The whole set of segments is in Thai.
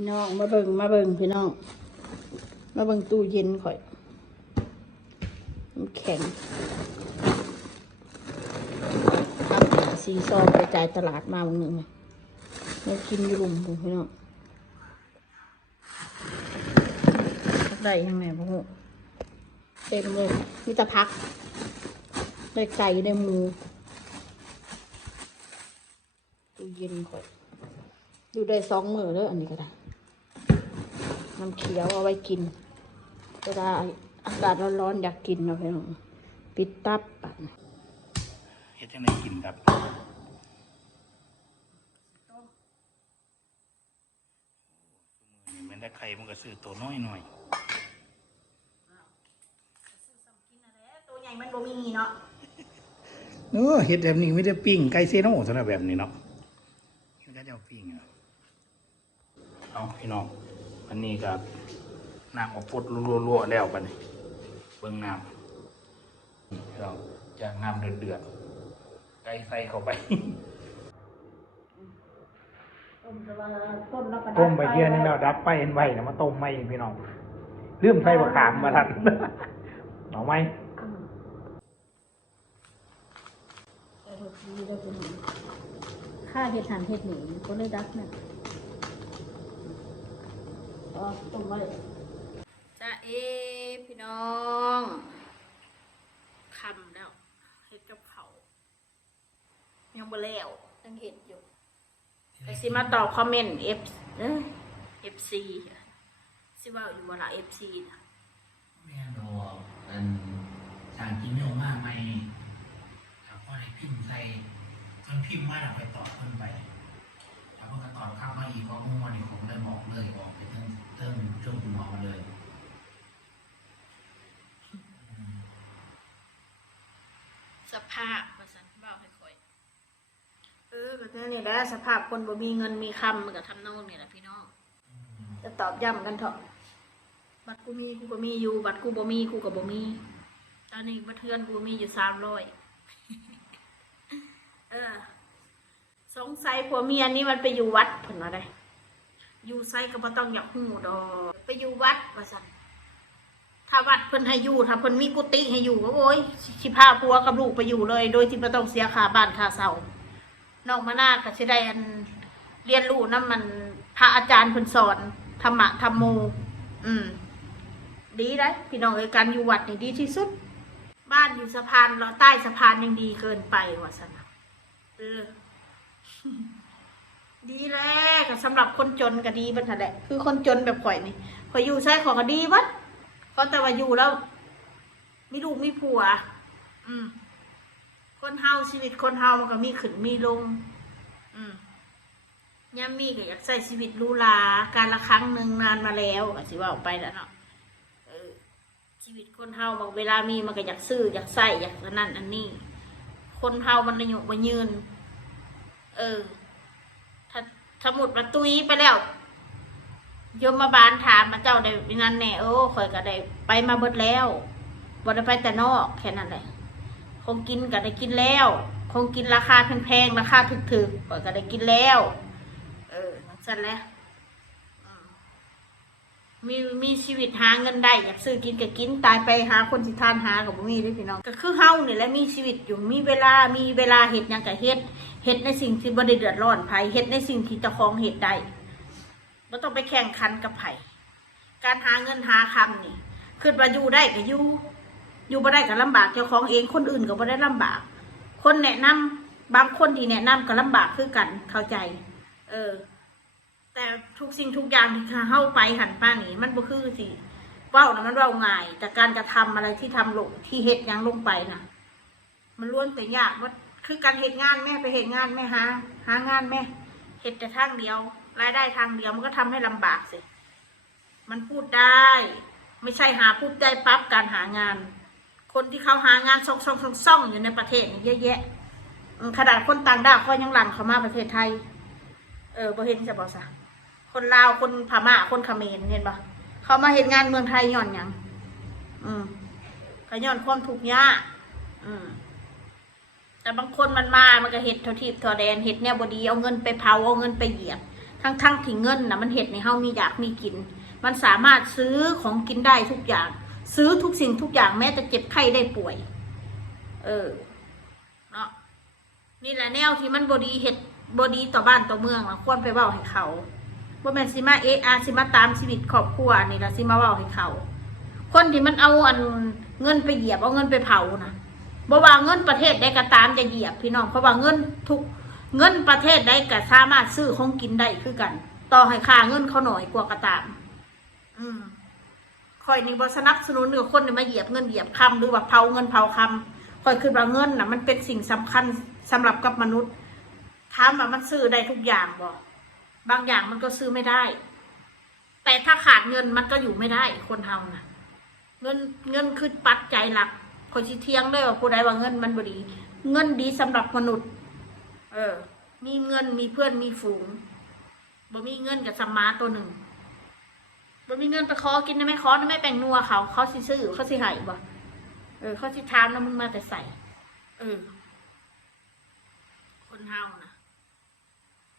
พี่น้องมาเบิ่งพี่น้องมาเบิ่งตู้เย็นข่อยมันแข็งซีซองไปจ่ายตลาดมาวันหนึ่งไม่กินอยู่รุมพี่น้องได้ยังไงพ่อเต็มเลยมีแต่พักได้ไก่ได้หมูตู้เย็นข่อยอยู่ได้2 มื้อแล้วอันนี้ก็ได้น้ำเขียวเอาไว้กินเวลาอากาศร้อนๆอยากกินเนาะพี่น้องปิดตับปัดเฮ็ดจังได๋กินครับมันได้ไข่มันก็ซื้อตัวน้อยหน่อยตัวใหญ่มันบ่มีเนาะเฮ็ดแบบนี้ไม่ได้ปิ้งไก่เซโน่สำหรับแบบนี้เนาะมันก็จะเอาปิ้งเอาพี่น้องอันนี้ก็น้ำออกพดรัวๆแล้วบัดนี้เบิ่งน้ำเราจะน้ำเดือดไก่ใส่เข้าไปต้มไปเที่ยนี่เราดับไปเห็นไว้นะมาต้มไม่พี่น้องลืมใส่บะขามมาทันเอาไหมค่าเห็ดหันเห็ดหนีก็เลยดักเนี่ยต้มไว้จ้าพี่น้องคำแล้วเห็ดกับเขายังบ่แล้วยังเห็ดอยู่ไปสิมาตอบคอมเมนต์FC สิว่าอยู่ว่าละ FC นะแม่ดอกอันทางกินเยอะมากไหมแล้วก็ได้พิมพ์ใส่คนพิมพ์มาแล้วไปตอบคนไปแล้วก็ตอบข้ามมาอีกเพราะมุ่งวันนี้ผมเลยบอกเลยบอกไปเติ้งช่วงคุณหมอมาเลยสภาพภาษาบ้าให้ค่อยก็แค่นี้แหละสภาพคนบ่มีเงินมีคำมันก็ทำนองนี่แหละพี่น้องจะตอบย้ำกันเถอะบัตรกูมีกูบ่มีอยู่บัตรกูบ่มีกูก็บ่มีตอนนี้บัตรเทือนกูมีอยู่300สงสัยผัวเมียนี่มันไปอยู่วัดเพิ่นว่าได้อยู่ไสก็บ่ต้องอยากฮู้ดอกไปอยู่วัดว่าซั่นถ้าวัดเพิ่นให้อยู่ถ้าเพิ่นมีกุฏิให้อยู่ก็โอ้ยสิพาผัวกับลูกไปอยู่เลยโดยที่บ่ต้องเสียค่าบ้านค่าเช่านอกมาหน้าก็สิได้เรียนรู้นำมันพระอาจารย์เพิ่นสอนธรรมะธรรมโมดีได้พี่น้องเอ้ยการอยู่วัดนี่ดีที่สุดบ้านอยู่สะพานเราใต้สะพานยังดีเกินไปว่าซั่นน่ะดีแล้วก็สำหรับคนจนก็ดีบัดนั้นแหละคือคนจนแบบข่อยนี่ข่อยอยู่ใช้ของก็ดีบัดเพราะแต่ว่าอยู่แล้วมีลูกมีผัวคนเฮาชีวิตคนเฮามันก็มีขึ้นมีลงย่ามีก็อยากใช้ชีวิตหรูหราการละครั้งหนึ่งนานมาแล้วก็สิว่าออกไปแล้วเนาะชีวิตคนเฮาบางเวลามีมันก็อยากซื้ออยากใส่อยากนั่นอันนี้คนเฮามันอายุบ่ยืนถ้าสมุดประตุยไปแล้วยมบาลถามมาเจ้าได้นั่นแน่ข่อยก็ได้ไปมาเบิดแล้วบ่ได้ไปแต่นอกแค่นั้นแหละคงกินก็ได้กินแล้วคงกินราคาแพงๆราคาถึกๆข่อยก็ได้กินแล้วนั่นแหละมีชีวิตหาเงินได้อยากซื้อกินก็กินตายไปหาคนสิทานหากับบ่มีเด้อพี่น้องก็คือเฮานี่แหละมีชีวิตอยู่มีเวลาเฮ็ดหยังก็เฮ็ดในสิ่งที่บ่ได้เดือดร้อนไผเฮ็ดในสิ่งที่เจ้าของเฮ็ดได้บ่ต้องไปแข่งขันกับไผการหาเงินหาคำนี่คิดว่าอยู่ได้ก็อยู่บ่ได้ก็ลำบากเจ้าของเองคนอื่นก็บ่ได้ลำบากคนแนะนำบางคนที่แนะนำก็ลำบากคือกันเข้าใจแต่ทุกสิ่งทุกอย่างที่เข้าไปหันป้านี่มันบ่คือสิเว้านะมันเว้าง่ายแต่การกระทำอะไรที่ทำลงที่เฮ็ดยังลงไปนะมันล้วนแต่ยากว่าคือการเฮ็ดงานแม่ไปเฮ็ดงานแม่หางานแม่เฮ็ดแต่ทางเดียวรายได้ทางเดียวมันก็ทำให้ลำบากสิมันพูดได้ไม่ใช่หาพูดได้ปั๊บการหางานคนที่เขาหางานซ่องอยู่ในประเทศนี่เยอะแยะขนาดคนต่างดาวเขายังหลั่งเข้ามาประเทศไทยบ่เห็นจะบอกซะคนลาวคนพม่าคนเขมรเห็นปะเขามาเห็นงานเมืองไทยย้อนหยังก็ย้อนความทุกข์ยากแต่บางคนมันก็เห็ดเท่าทิพย์ทอแดนเห็ดเนี่ยบดีเอาเงินไปเผาเอาเงินไปเหยียบ ทั้งที่เงินนะมันเห็ดในเฮามีอยากมีกิน มันสามารถซื้อของกินได้ทุกอย่าง ซื้อทุกสิ่งทุกอย่างแม้จะเจ็บไข้ได้ป่วยเนาะนี่แหละแนวที่มันบดีเห็ดบดีต่อบ้านต่อเมืองนะควรไปเว้าให้เขาว่าแม่นสิมาสิมาตามชีวิตครอบครัวนี่ละสิมาเว้าให้เขา คนที่มันเอาเงินไปเหยียบเอาเงินไปเผานะบ่ว่าเงินประเทศใดก็ตามจะเหยียบพี่น้องเพราะว่าเงินประเทศใดก็สามารถซื้อของกินได้คือกัน ต่อให้ค่าเงินเขาหน่อยกว่าก็ตามค่อยนี่บ่สนับสนุนกับคนที่มาเหยียบเงินเหยียบคำหรือว่าเผาเงินเผาคำค่อยคือว่าเงินน่ะมันเป็นสิ่งสำคัญสำหรับกับมนุษย์ถามว่ามันซื้อได้ทุกอย่างบ่บางอย่างมันก็ซื้อไม่ได้ แต่ถ้าขาดเงินมันก็อยู่ไม่ได้คนเฮานะเงินคือปัจจัยหลักคนสิเทียงได้ว่าผู้ใดว่าเงินมันบ่ดี เงินดีสำหรับมนุษย์มีเงินมีเพื่อนมีฝูงบ่มีเงินกับสมมาตัวหนึ่งบ่มีเงินไปขอกินนะไม่ขอนะไม่แบ่งนัวเขาสิซื้อเขาสิให้บ่เขาสิถามนะมึงมาแต่ใส่คนเฮานะ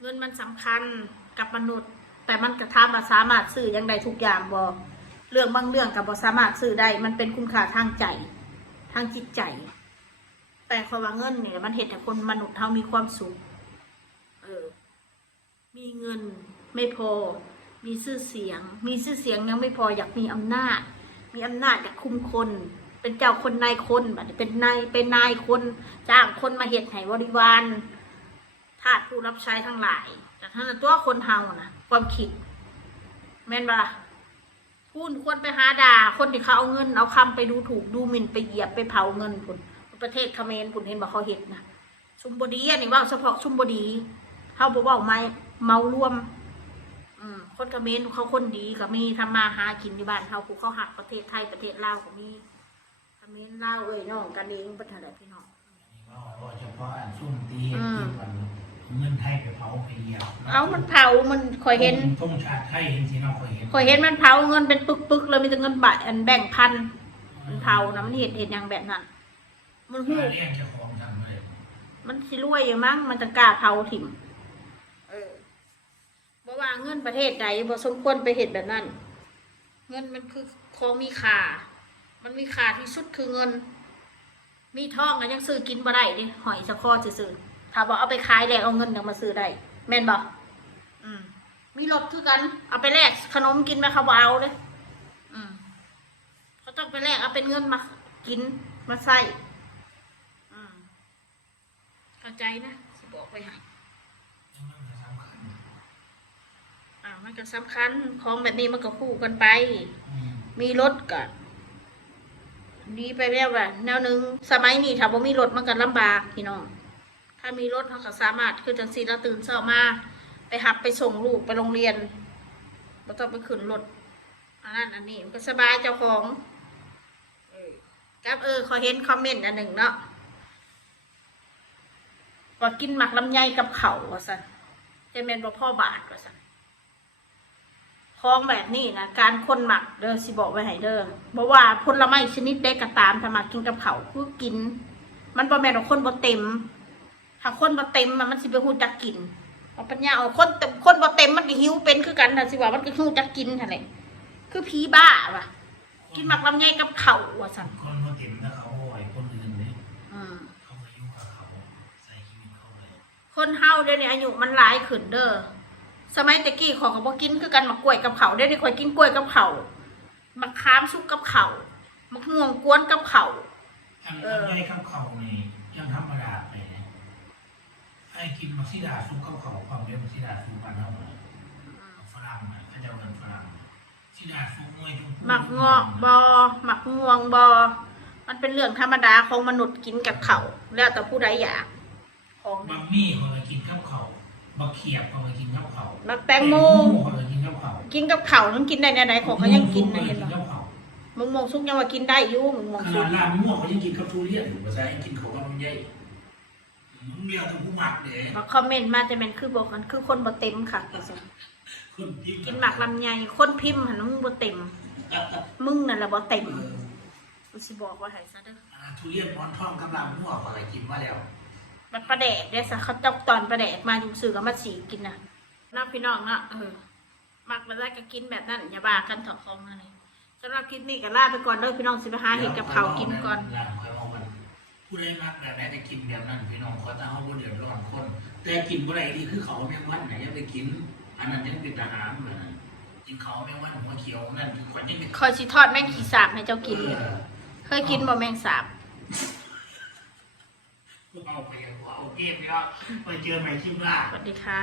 เงินมันสำคัญกับมนุษย์ แต่มันกระทำมาสามารถซื้อยังได้ทุกอย่างบ่เรื่องบางเรื่องกับบ่สามารถซื้อได้มันเป็นคุณค่าทางใจทางจิตใจ แต่ความว่าเงินเนี่ยมันเห็นแต่คนมนุษย์เฮามีความสุขมีเงินไม่พอมีชื่อเสียงยังไม่พออยากมีอำนาจอยากคุมคนเป็นเจ้าคนนายคนแบบเป็นนายคนจ้างคนมาเฮ็ดให้บริวารทาสผู้รับใช้ทั้งหลายแต่ถ้าตัวคนเฮานะความคิดแม่นบ่ล่ะพูดควรไปหาด่าคนที่เขาเอาเงินเอาคำไปดูถูกดูหมิ่นไปเหยียบไปเผาเงินพุ่นประเทศเขมรพุ่นเห็นบ่เขาเฮ็ดนะชุมบดีอันนี้ว่าเฉพาะชุมบดีเฮาบ่เว้าไม่เมารวมคนเขมรเขาคนดีก็มีทำมาหากินในบ้านเฮาผู้เขาหักประเทศไทยประเทศลาวก็มีเขมรลาวน้องกันเองบ่ทันได้พี่น้องว่าเฉพาะอันซุ่มตีมันเงินไทยไปเผาไปเหยียบเอามันเผามันคอยเห็นธงชาติไทยเห็นสิเนาะคอยเห็นมันเผาเงินเป็นปึกๆเลยมีแต่เงินบาทอันแบ่งพันมันเผานะมันเห็นอย่างแบบนั้นมันหู้มันสิรวยอย่างมั้งมันจะกล้าเผาถิ่มบ่ว่าเงินประเทศใดบ่สมควรไปเห็นแบบนั้นเงินมันคือของมีค่ามันมีค่าที่สุดคือเงินมีทองก็ยังซื้อกินบ่ได้ดิหอยสะคอซื้อถ้าบอกเอาไปขายแล้วเอาเงินยังมาซื้อได้แม่นบ่มีรถคือกันเอาไปแลกขนมกินไหมเขาบ่เอาเลยเขาต้องไปแลกเอาเป็นเงินมากินมาใส่เข้าใจนะสิบอกไปให้มันก็สำคัญของแบบนี้มันก็คู่กันไปมีรถก็ดีไปแล้วว่าแนวหนึ่งสมัยนี้ถ้าบ่มีรถมันก็ลำบากพี่น้องถ้ามีรถเขาก็สามารถคือจังซี่เราตื่นเช้ามาไปหับไปส่งลูกไปโรงเรียนบ่ต้องไปขึ้นรถอันนั้นอันนี้มันก็สบายเจ้าของกับขอเห็นคอมเมนต์อันหนึ่งเนาะว่ากินหมักลำไยกับเขาว่าซั่นจะเป็นบ่พ่อบาทว่าซั่นของแบบนี้นะการคนหมักเด้อสิบอกไว้ให้เด้อบอกว่าผลไม้ชนิดใดก็ตามถ้ามากินกับเขาคือกินมันบ่แม่นว่าคนบ่เต็มถ้าคนบ่เต็มมันสิไปฮู้จักกินเอาปัญญาเอาคนบ่เต็มมันก็หิวเป็นคือกันน่ะสิว่ามันก็ฮู้จักกินหั่นแหละคือผีบ้าว่ะกินหมักลำไยกับเขาว่าซั่นคนบ่เต็มนะเขาบ่ให้คนอื่นเด้เขาก็อยู่กับเขาใส่ชีวิตเขาเลยคนเฮาเดี๋ยวนี้อายุมันหลายขึ้นเด้อสมัยตะกี้ขอกับบ่กินคือกันหมักกล้วยกับเขาได้ในข่อยกินกล้วยกับเขาหมักขามซุกกับเขาหมักม่วงกวนกับเขาไอ้กับเขานี่ยังธรรมดาไปนะไอ้กินมักซิดาซุกกับเขาความเรียกมักซิดาซุกกันเท่าไหร่ฝรั่งนะเขาจะเอาเงินฝรั่งซิดาซุกมวยหมักงอกบอหมักม่วงบอมันเป็นเรื่องธรรมดาของมนุษย์กินกับเขาแล้วแต่ผู้ใดอยากของบะหมี่เขาจะกินกับเขาบักเขียบเขาไปกินกับเขาบักแตงโมกินกับเขาต้องกินได้ไหนของเขายังกินนะเห็นหรอมึงมองซุกยังว่ากินได้อยู่มึงมองซุกลาบม่วงเขายังกินกับทุเรียนอยู่ภาษาอังกฤษเขาก็มันใหญ่มึงเมียถึงผู้หมักเด้มาคอมเมนต์มาจะเป็นคือบอกกันคือคนบ่เต็มค่ะกินหมักลำไยคนพิมพ์หันมึงบ่เต็มมึงนั่นแหละบ่เต็มกูสิบอกว่าให้ซะเด้อทุเรียนหมอนทองกับลาบม่วงเขาไปกินมาแล้วมันประแดกเด้อซะเขาเจ้าตอนประแดกมาอยู่สื่อกับมาสีกินน่ะ น้องพี่น้องเนาะมักมาได้ก็กินแบบนั้นอย่าบ้ากันถอดคองมาเลยสำหรับคลิปนี้ก็ลาไปก่อนเด้อพี่น้องสิไปหาเห็ดกับข้าวกินก่อนผู้ใดรักแบบไหนจะกินแบบนั้นพี่น้องเขาจะเอาบ่เดือดร้อนคนแต่กินบ่ได้ดีคือเขาแมงวันไหนจะไปกินอันนั้นยังเป็นทหารเหมือนกันกินเขาแมงวันหัวเขียวนั่นคือคนยังเป็นคอยสิทอดแมงขี้สาบให้เจ้ากินเคยกินบ่แมงสาบเอาไปเอาเก็บแล้วไปเจอใหม่คลิปหน้าสวัสดีค่ะ